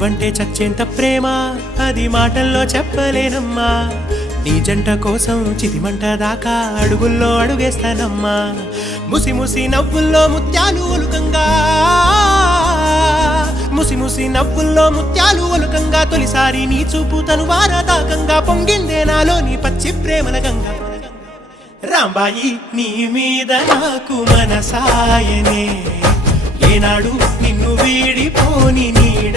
నువ్వంటే చచ్చేంత ప్రేమ అది మాటల్లో చెప్పలేనమ్మా నీ జంట కోసం చితిమంట దాకా అడుగుల్లో అడుగేస్తానమ్మా ముసి ముసి నవ్వుల్లో ముత్యాలు ఒలుకంగా ముసి ముసి నవ్వుల్లో ముత్యాలు ఒలుకంగా తొలిసారి నీ చూపు తను వారదాకంగా పొంగిందే నాలో నీ పచ్చి ప్రేమల గంగా రాంబాయి నీ మీద నాకు మనసాయనే ఏనాడు నిన్ను వీడిపోని నీడ